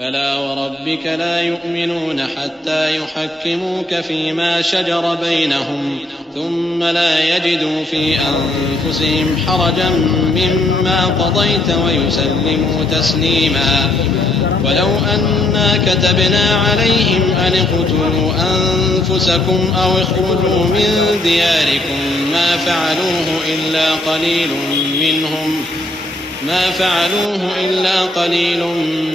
فلا وربك لا يؤمنون حتى يحكموك فيما شجر بينهم ثم لا يجدوا في أنفسهم حرجا مما قضيت ويسلموا تسليما ولو أنا كتبنا عليهم أن اقتلوا أنفسكم أو اخرجوا من دياركم ما فعلوه إلا قليل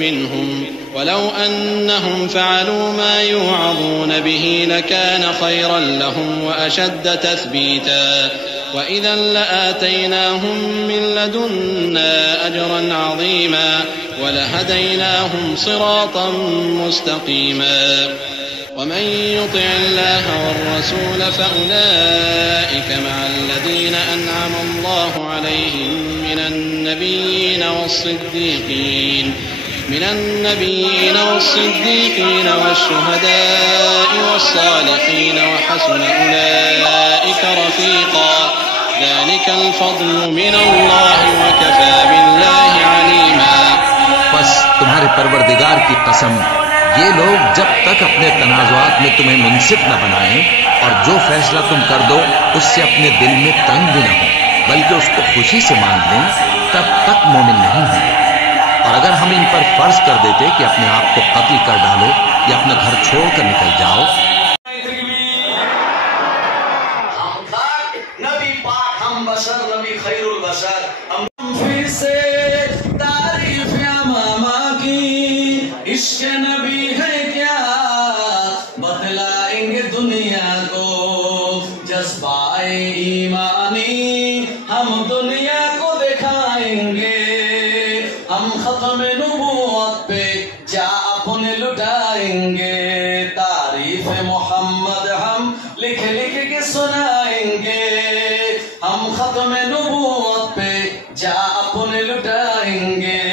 منهم ولو أنهم فعلوا ما يوعظون به لكان خيرا لهم وأشد تثبيتا وإذا لآتيناهم من لدنا أجرا عظيما ولهديناهم صراطا مستقيما ومن يطع الله والرسول فأولئك مع الذين أنعم الله عليهم من النبيين والصديقين والشهداء والصالحين وحسن أولئك رفيقا ذلك الفضل من الله وكفى بالله عليما. بس تمہارے پروردگار کی قسم، یہ لوگ جب تک اپنے تنازعات میں تمہیں منصف نہ بنائیں اور جو فیصلہ تم کر دو اس سے اپنے دل میں تنگ بھی نہ ہو بلکہ اس کو خوشی سے مان لیں، تب تک مومن نہیں ہیں. اور اگر ہم ان پر فرض کر دیتے کہ اپنے آپ کو قتل کر ڈالو یا اپنا گھر چھوڑ کر نکل جاؤ. نبی پاک ہم بشر، نبی خیر البشر، ہم سے تعریف امامہ کی عشق نبی ہے کیا بتلائیں گے دنیا کو جذبہ ایمانی ہم دنیا کو دکھائیں گے. ہم ختم نبوت پہ جا اپنے لٹائیں گے. تعریف محمد ہم لکھ لکھ کے سنائیں گے. ہم ختم نبوت پہ جا اپنے لٹائیں گے.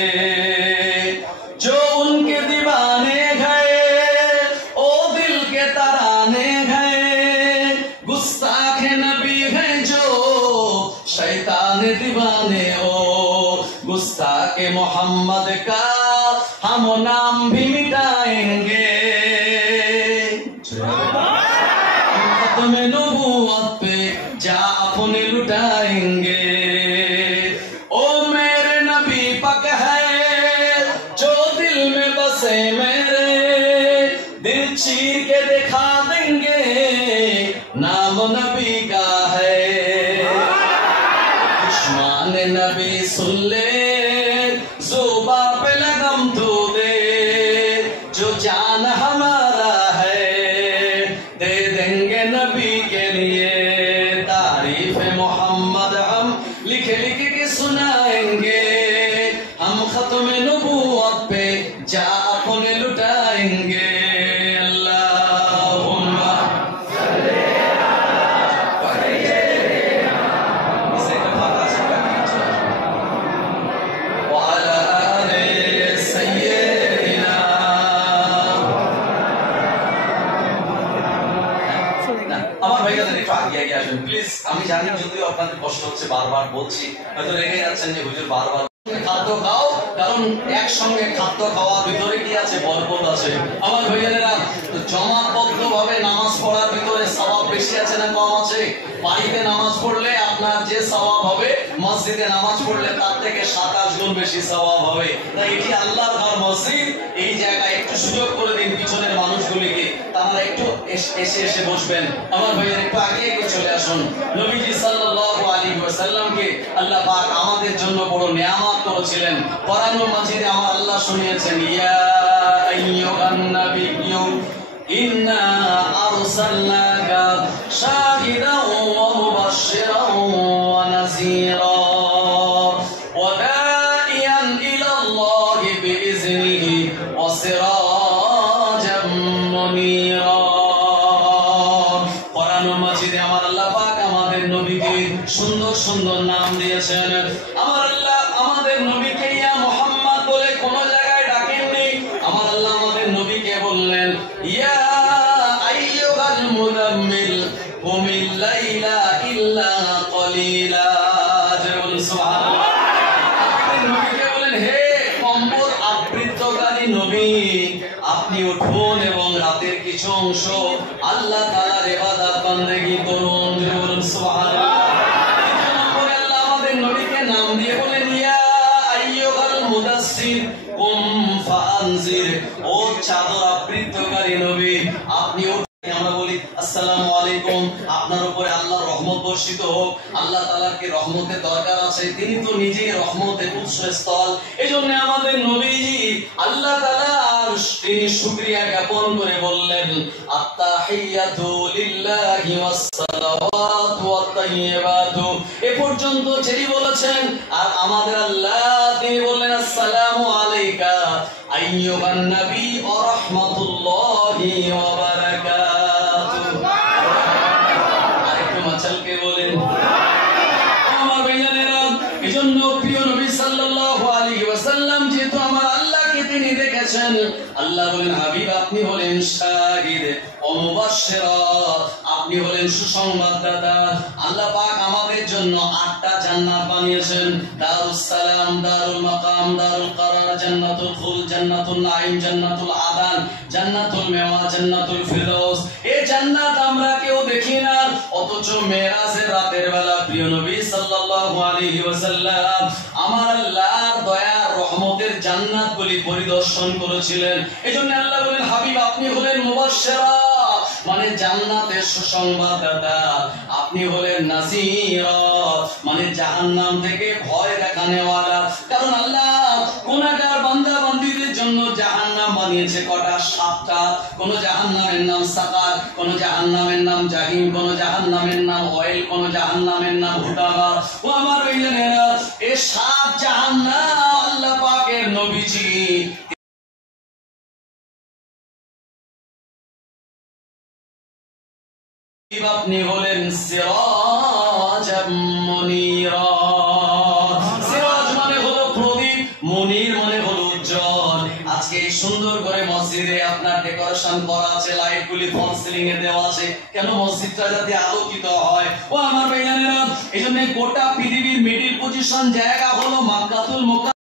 جو ان کے دیوانے گئے او دل کے ترانے گئے. گستاخ نبی ہیں جو شیطان دیوانے او. گستاخ محمد کا ہم نام بھی مٹائیں گے. ختم نبوت پہ جا اپنے لٹائیں گے. او میرے نبی پاک ہے جو دل میں بسے میرے، دل چیر کے دکھا دیں گے نام نبی کا ہے. دشمن نبی سن لے زوبا پہ لگم تو دے، جو جان ہمارا ہے دے دیں گے نبی کے لیے. تعریف محمد ہم لکھ لکھ کے سنائیں گے. ہم ختم نبوت پہ جا اپنے لٹائیں گے. اللہم আমার ভাইয়াদের একটু আগিয়ে গিয়ে আসবেন প্লিজ. আমি জানি যদিও আপনাদের কষ্ট হচ্ছে, বারবার বলছি, হয়তো রেগে যাচ্ছেন যে হুজুর বারবার খাদ্য খাও, কারণ একসঙ্গে খাদ্য খাওয়ার ভিতরে কি আছে? বরকত আছে. আমার ভাইয়ারা জমাবদ্ধ ভাবে নামাজ পড়ার ভিতরে সওয়াব বেশি আছে না কম আছে? বাড়িতে নামাজ পড়লে আপনার যে সওয়াব হবে মসজিদে নামাজ পড়লে তার থেকে 27 গুণ বেশি সওয়াব হবে. তাই এটি আল্লাহর ঘর মসজিদ, এই জায়গায় একটু সুযোগ করে দিন পিছনের মানুষগুলিকে, তারা একটু এসে এসে বসবেন. আমার ভাইয়ের একটু আগে এগিয়ে চলে আসুন. নবীজি সাল্লাল্লাহু আলাইহি ওয়াসাল্লামকে আল্লাহ পাক আমাদের জন্য বড় নিয়ামত করেছিলেন. কোরআনুল মাজিদে আমার আল্লাহ শুনিয়েছেন, ইয়া আইয়ুহান নাবিয়্যু ইন্না আরসালনাকা শাহিদান ওয়া মুবাশশিরান ওয়া নাযীরা ওয়া দাঈয়ান ইলাল্লাহি বিইজনিহি ওয়া সিরাজাম মুনীরা. কোরআনুল মাজিদে আমার আল্লাহ পাক আমাদের নবীকে সুন্দর সুন্দর নাম দিয়েছেন. আমার আল্লাহ আমাদের নবীকে ইয়া মুহাম্মদ বলে কোন জায়গায় ডাকেননি. আমার আল্লাহ আমাদের নবীকে বললেন ইয়া আইয়ুহাল মুযাম্মিল কুমিল আপনি উঠুন এবং রাতের কিছু অংশ আল্লাহ তাআলার ইবাদত বান্দেগি করুন। বলুন সুবহানাল্লাহ। আল্লাহ আমাদের নবীকে নাম দিয়ে বলেন, ইয়া আইয়ুহাল মুদাসসির কুম ফাআনজির, ও চাদর আবৃতকারী নবী আপনি আমরা বলি আসসালামু আলাইকুম, আপনার উপরে আল্লাহর রহমত বর্ষিত হোক। আল্লাহ তাআলার কি রহমতের দরকার আছে? তিনি তো নিজেই রহমতের উৎসস্থল। এজন্য আমাদের নবীজি আল্লাহ তাআলার তিনি শুকরিয়া জ্ঞাপন করে বললেন, আত্তাহিয়াতু লিল্লাহি ওয়াস সালাওয়াতু ওয়াত তাইয়্যিবাতু, এ পর্যন্ত যেই বলেছেন। আর আমাদের আল্লাহ তিনি বললেন, আসসালামু আলাইকা আইয়ুহান নবী ওয়া রাহমাতুল্লাহি ওয়া বারাকাতুহু। আরেকটু মাছালকে বলেন আমার ভাইজানেরা। এজন্য প্রিয় নবী সাল্লাল্লাহু আলাইহি ওয়াসাল্লাম যেহেতু আমার আল্লাহকে তিনি দেখেছেন, আল্লাহ বলেন, হাবিব আপনি হলেন শাহিদ ও মুবাশশিরা, আপনি হলেন সুসংবাদদাতা। আল্লাহ পাক আমাদের জন্য 8টা জান্নাত বানিয়েছেন, দারুস সালাম, দারুল মাকাম, দারুল করার, জান্নাতুল খুলদ, জান্নাতুল নাঈম, জান্নাতুল আদান, জান্নাতুল মেওয়া, জান্নাতুল ফিরদৌস। এই জান্নাত আমরা কেউ দেখি না, অথচ মেরাজের রাতের বেলা প্রিয় নবী সাল্লাল্লাহু আলাইহি ওয়াসাল্লাম আমার আল্লাহর দয়ার রহমতের জান্নাতগুলি পরিদর্শন করেছিলেন। এজন্য আল্লাহ বলেন, হাবিব আপনি হলেন মুবাশশিরা, মানে জান্নাতের সুসংবাদদাতা। আপনি হলেন নাযীরা, মানে জাহান্নাম থেকে ভয় দেখানেওয়ালা। কারণ আল্লাহ গুনাহগার বান্দা বান্দীদের জন্য জাহান্নাম বানিয়েছে কটা? 7টা। কোন জাহান্নামের নাম সাকার, কোন জাহান্নামের নাম জাহিম, কোন জাহান্নামের নাম ওয়াইল, কোন জাহান্নামের নাম হুতাবা। ও আমার ভাইজানেরা, এই 7 জাহান্নাম আল্লাহ পাকের নবীজি আপনি হলেন সিরাজাম মুনীরা। সিরাজ মানে হলো প্রদীপ, মুনীর মানে হলো উজ্জ্বল। আজকে এই সুন্দর করে মসজিদে আপনার ডেকোরেশন করা আছে, লাইট গুলি ফল সিলিং এ দেওয়া আছে, কেন? মসজিদটা যাতে আলোকিত হয়। ও আমার ভাইজানেরা, এইজন্য গোটা পৃথিবীর মিডিল পজিশন জায়গা হলো মক্কাতুল মুকাররম।